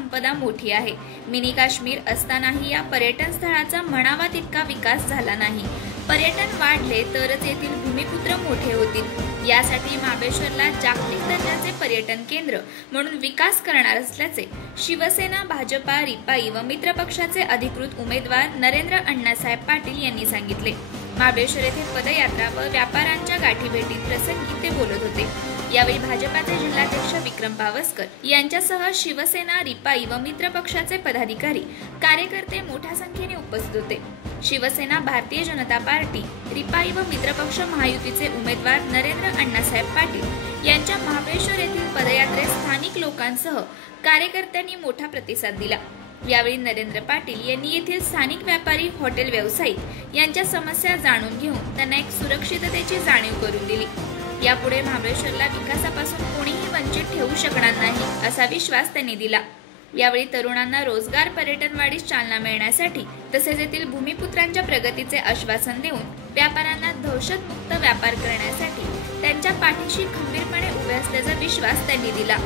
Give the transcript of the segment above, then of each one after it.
संपदा मोठी आहे। मिनी काश्मीर असतानाही या पर्यटन स्थळाचा म्हणावा तितका विकास झाला नाही। पर्यटन वाढले तरच येथील भूमिपुत्र मोठे होतील। यासाठी महाबळेश्वरला जागतिक दर्जाचे पर्यटन केंद्र म्हणून विकास करणार असल्याचे शिवसेना, भाजपा, रिपाई व मित्र पक्षाचे अधिकृत उमेदवार नरेंद्र अण्णासाहेब पाटील यांनी सांगितले। महाबळेश्वर येथे पदयात्रा व व्यापाऱ्यांच्या गाठीभेटी प्रसंगी ते बोलत होते। यावेळी भाजपाचे जिल्हाध्यक्ष विक्रम पावसकर यांच्यासह शिवसेना, रिपाई व मित्र पक्षाचे पदाधिकारी, कार्यकर्ते मोठ्या संख्येने उपस्थित होते। शिवसेना, भारतीय जनता पार्टी, रिपाई व मित्रपक्ष महायुतीचे उमेदवार नरेंद्र अण्णासाहेब पाटील यांच्या महाबळेश्वर येथील पदयात्रेस स्थानिक लोकांसह कार्यकर्त्यांनी मोठा प्रतिसाद दिला। यावेळी नरेंद्र पाटील यांनी येथील स्थानिक व्यापारी, हॉटेल व्यावसायिक यांच्या समस्या जाणून घेऊन त्यांना एक सुरक्षिततेची जाणीव करून दिली। यापुढे महाबळेश्वरला विकासापासून कोणीही वंचित ठेवू शकणार नाही असा विश्वास त्यांनी दिला। यावेळी तरुणांना रोजगार, पर्यटन वाढीस चालना मिळण्यासाठी तसेच येथील भूमिपुत्रांच्या प्रगतीचे आश्वासन देऊन व्यापाऱ्यांना दहशतमुक्त व्यापार करण्यासाठी त्यांच्या पाठीशी खंबीरपणे उभे असल्याचा विश्वास त्यांनी दिला।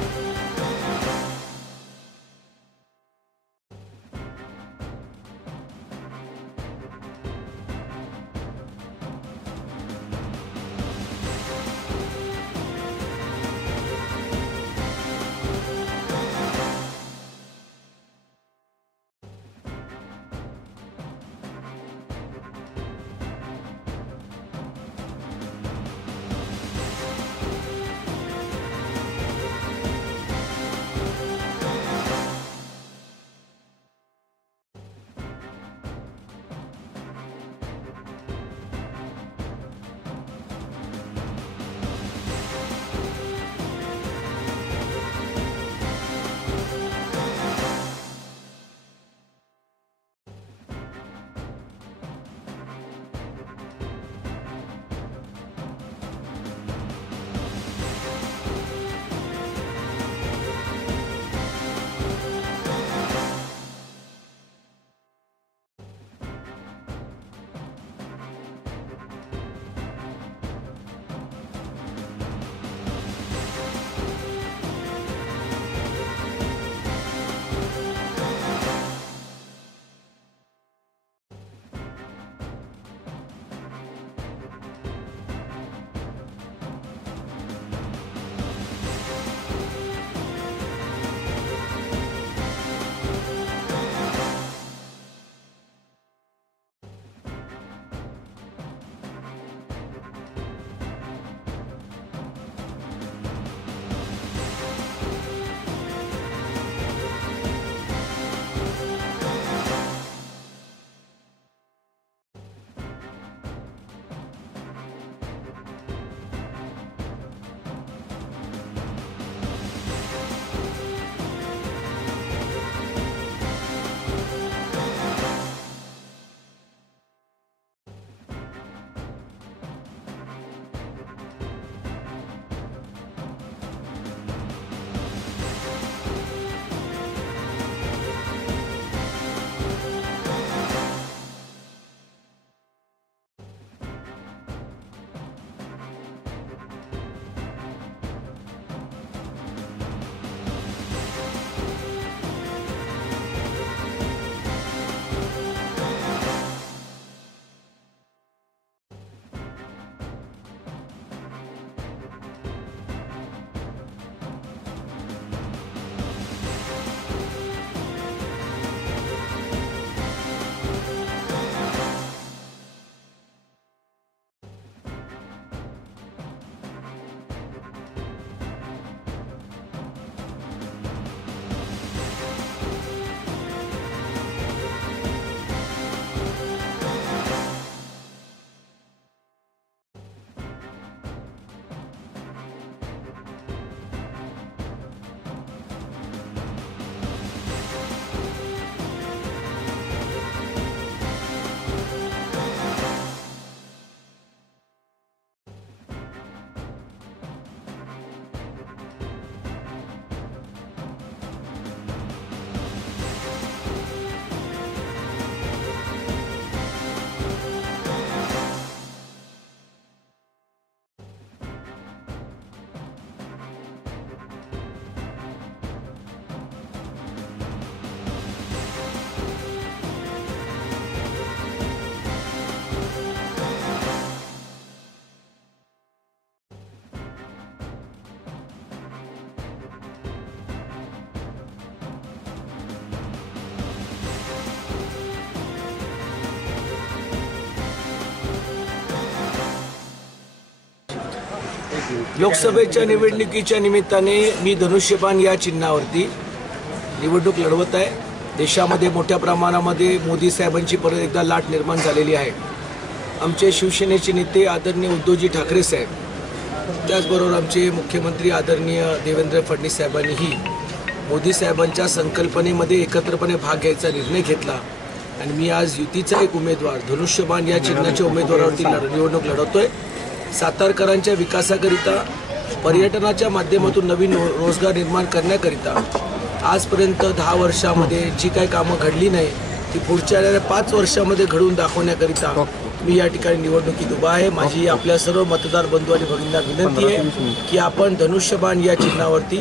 लोकसभेच्या निवडणुकीच्या निमित्ताने मी धनुष्यबाण या चिन्हावरती निवडणूक लढवत आहे. देशामध्ये मोठ्या प्रमाणामध्ये मोदी साहेबांची परत एकदा लाट निर्माण झालेली आहे. आमचे शिवसेनेचे नेते आदरणीय उद्धवजी ठाकरे साहेब, त्याचबरोबर आमचे मुख्यमंत्री आदरणीय देवेंद्र फडणवीस साहेबांनीही मोदी साहेबांच्या संकल्पनेमध्ये एकत्रपणे भाग घ्यायचा निर्णय घेतला आणि मी आज युतीचा एक उमेदवार धनुष्यबाण या चिन्हाच्या उमेदवारावरती निवडणूक लढवतोय. सातारकरांच्या विकासाकरिता, पर्यटनाच्या माध्यमातून नवीन रोजगार निर्माण करण्याकरिता आजपर्यंत 10 वर्षामध्ये जी काही कामं घडली नाही ती पुढच्या 5 वर्षामध्ये घडवून दाखवण्याकरिता मी या ठिकाणी निवडणुकीत उभा आहे. माझी आपल्या सर्व मतदार बंधू आणि भगिनींना विनंती आहे की आपण धनुष्यबाण या चिन्हावरती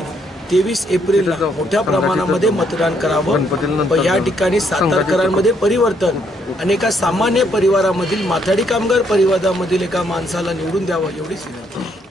23 एप्रिलला मोठ्या प्रमाणामध्ये मतदान करावं. या ठिकाणी सातारकरांमध्ये परिवर्तन आणि एका सामान्य परिवारामधील माथाडी कामगार परिवारामधील एका माणसाला निवडून द्यावं एवढीच विनंती.